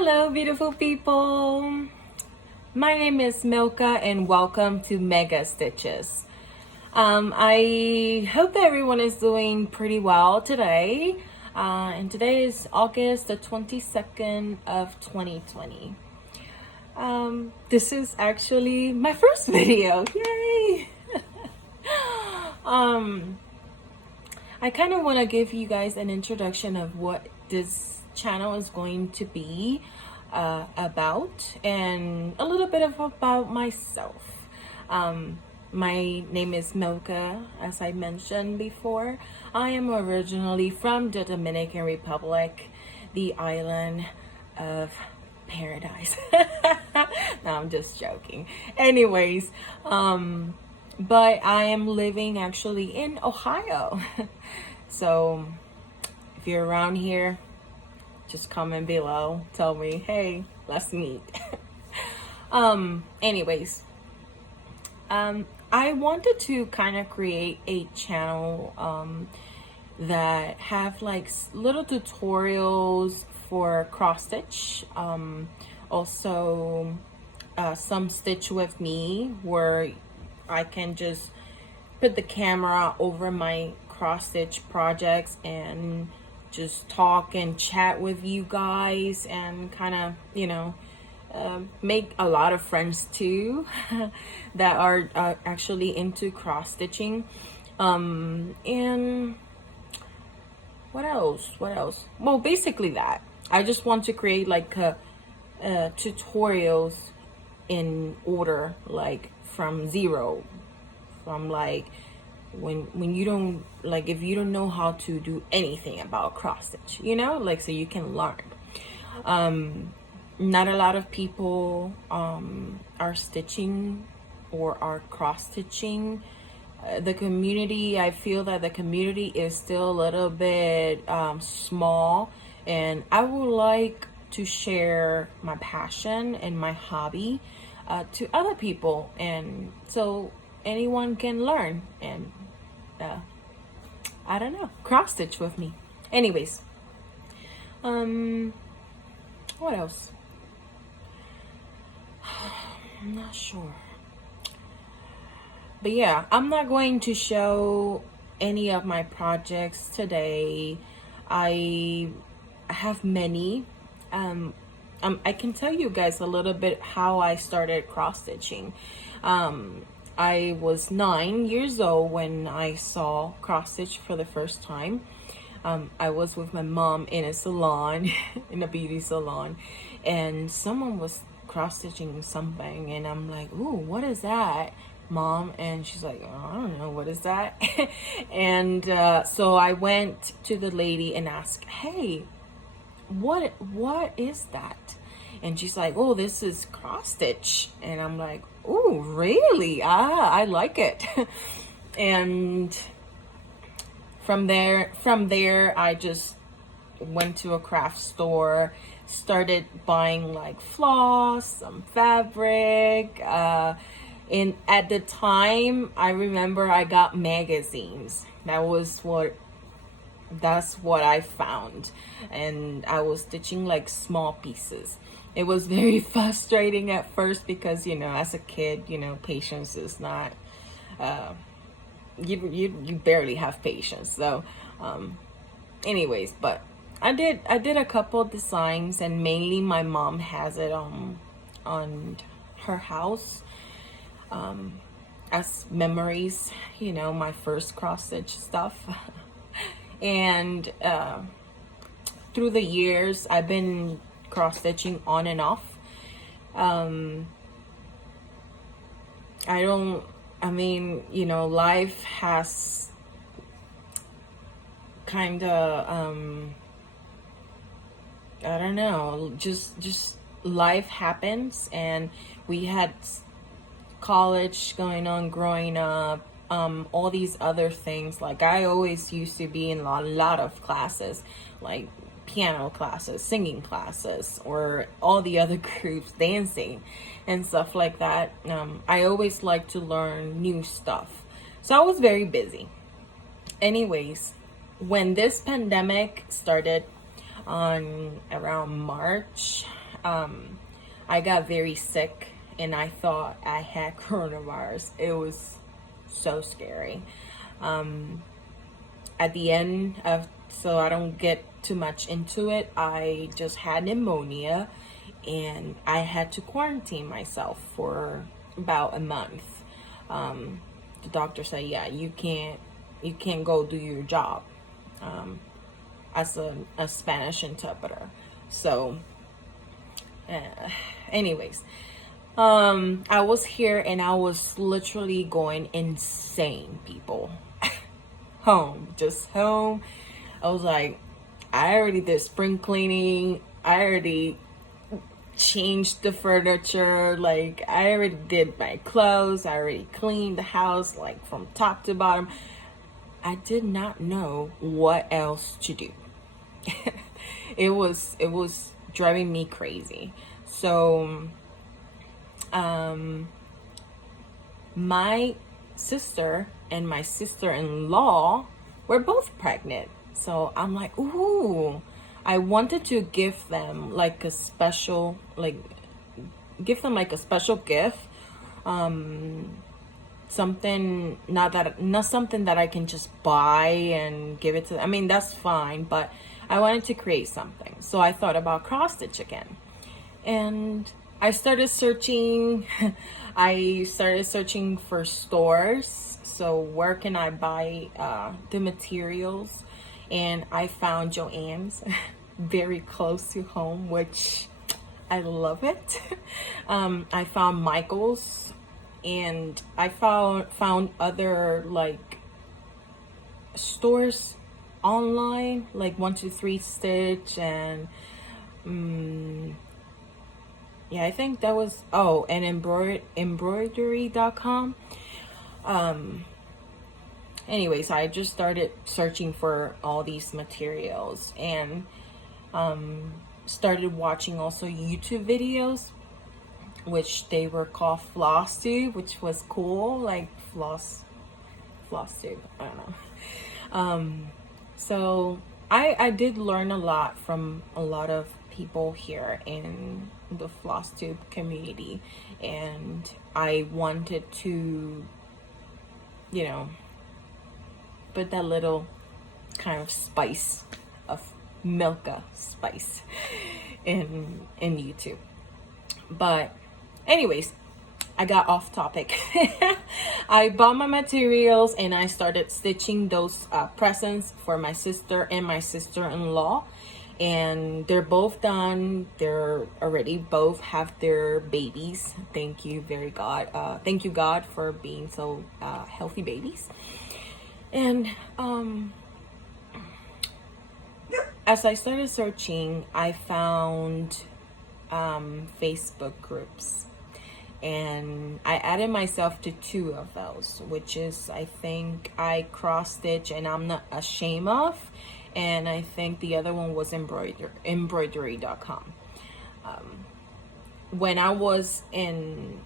Hello, beautiful people. My name is Milka, and welcome to Mega Stitches. I hope that everyone is doing pretty well today. And today is August the 22nd of 2020. This is actually my first video. Yay! I kind of want to give you guys an introduction of what this channel is going to be about, and a little bit about myself. My name is Milka, as I mentioned before. I am originally from the Dominican Republic, the island of paradise. No, I'm just joking. Anyways, but I am living actually in Ohio. So if you're around here, just comment below, tell me, hey, let's meet. Anyways, I wanted to kind of create a channel that have like little tutorials for cross stitch, also some stitch with me, where I can just put the camera over my cross stitch projects and just talk and chat with you guys, and kind of, make a lot of friends too that are actually into cross stitching. And what else? Well, basically that. I just want to create like tutorials in order, like from zero, from like when you don't, like, if you don't know how to do anything about cross stitch, like, so you can learn. Not a lot of people are stitching or are cross stitching. The community, I feel that the community is still a little bit small, and I would like to share my passion and my hobby to other people, and so anyone can learn and I don't know, cross stitch with me. Anyways, what else? I'm not sure. But yeah, I'm not going to show any of my projects today. I have many. I can tell you guys a little bit how I started cross stitching. I was 9 years old when I saw cross stitch for the first time. I was with my mom in a salon, in a beauty salon, and someone was cross stitching something, and I'm like, ooh, what is that, Mom? And she's like, oh, I don't know, what is that? And so I went to the lady and asked, hey, what is that? And she's like, oh, this is cross stitch. And I'm like, oh, really? I like it. And from there I just went to a craft store, started buying like floss, some fabric, and at the time I remember I got magazines. That's what I found, and I was stitching like small pieces. It was very frustrating at first because, as a kid, patience is not, you barely have patience. So anyways, but I did a couple designs, and mainly my mom has it on her house as memories, my first cross stitch stuff. And through the years I've been cross stitching on and off. Life has kind of I don't know, just life happens, and we had college going on growing up, all these other things. Like, I always used to be in a lot of classes, like piano classes, singing classes, or all the other groups, dancing and stuff like that. I always like to learn new stuff, so I was very busy. Anyways, when this pandemic started on around March, I got very sick and I thought I had coronavirus. It was so scary. At the end of, so I don't get too much into it, I just had pneumonia and I had to quarantine myself for about a month. The doctor said, yeah, you can't go do your job as a Spanish interpreter. So anyways, I was here and I was literally going insane, people. Just home. I was like, I already did spring cleaning. I already changed the furniture. Like, I already did my clothes. I already cleaned the house, like from top to bottom. I did not know what else to do. It was driving me crazy. So, my sister and my sister-in-law were both pregnant. So I'm like, ooh, I wanted to give them like a special, gift. Something, not something that I can just buy and give it to them. I mean, that's fine, but I wanted to create something. So I thought about cross stitch again. And I started searching. I started searching for stores. So where can I buy the materials? And I found Joann's very close to home, which I love it. I found Michael's, and I found other like stores online, like 123 Stitch, and yeah, I think that was, oh, and embroidery.com. Anyways, I just started searching for all these materials and started watching also YouTube videos, which they were called Flosstube, which was cool, like Flosstube, I don't know. So I did learn a lot from a lot of people here in the Flosstube community, and I wanted to, you know, put that little kind of spice of Milka spice in YouTube. But anyways, I got off topic. I bought my materials and I started stitching those presents for my sister and my sister-in-law, and they're both done. They're already both have their babies. Thank you thank you God for being so healthy babies. And as I started searching, I found Facebook groups, and I added myself to 2 of those, which is, I think, I cross stitch and I'm not ashamed of, and I think the other one was embroidery.com. When I was in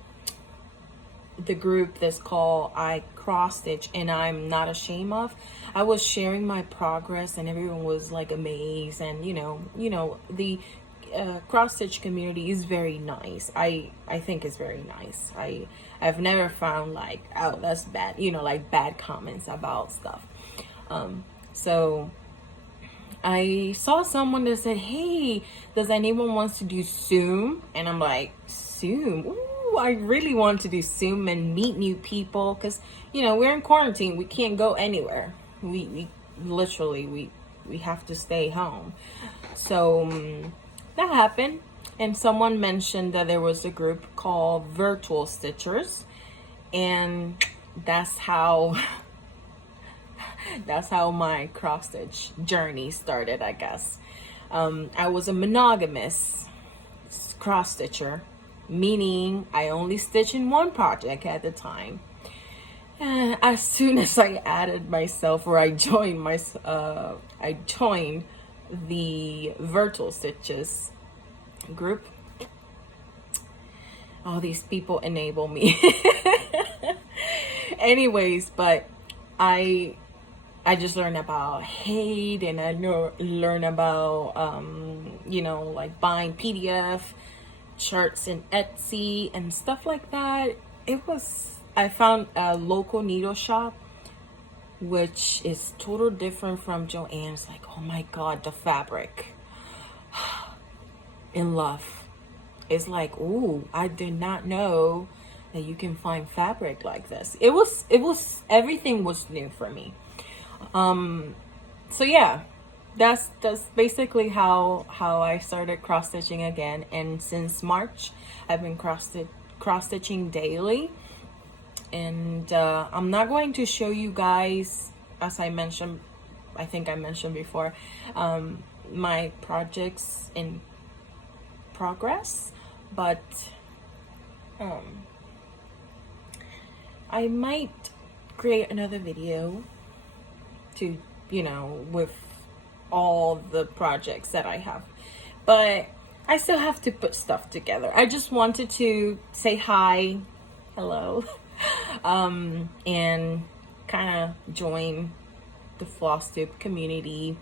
the group that's called I cross stitch and I'm not ashamed of, I was sharing my progress and everyone was like amazed, and you know the cross stitch community is very nice. I think it's very nice. I've never found like, oh, that's bad, like bad comments about stuff. So I saw someone that said, hey, does anyone wants to do Zoom? And I'm like, Zoom? Ooh, I really want to do Zoom and meet new people, because we're in quarantine. We can't go anywhere. We literally we have to stay home. So that happened, and someone mentioned that there was a group called Virtual Stitchers, and that's how my cross stitch journey started, I guess. I was a monogamous cross stitcher, meaning I only stitch in one project at a time. And as soon as I added myself, or I joined the Virtual Stitches group, all these people enable me. Anyways, but I I just learned about hate, and I learn about you know, like buying PDF charts in Etsy and stuff like that. I found a local needle shop which is total different from Joann's. Like, oh my god, the fabric. In love. It's like, ooh, I did not know that you can find fabric like this. It was everything was new for me. So yeah, that's basically how I started cross stitching again. And since March, I've been cross stitching daily. And I'm not going to show you guys, as I mentioned, I think I mentioned before, my projects in progress, but I might create another video to, you know, with all the projects that I have, but I still have to put stuff together. I just wanted to say hi, hello, and kind of join the Flosstube community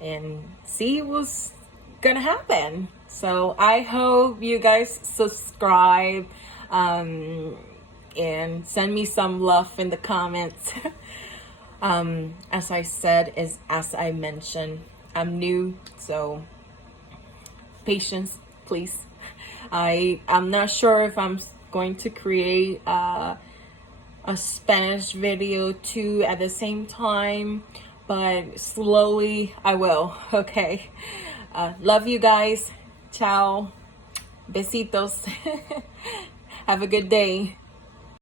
and see what's gonna happen. So I hope you guys subscribe, and send me some love in the comments. As I said, as I mentioned, I'm new, so patience, please. I'm not sure if I'm going to create a Spanish video too at the same time, but slowly I will. Okay. Love you guys. Ciao. Besitos. Have a good day.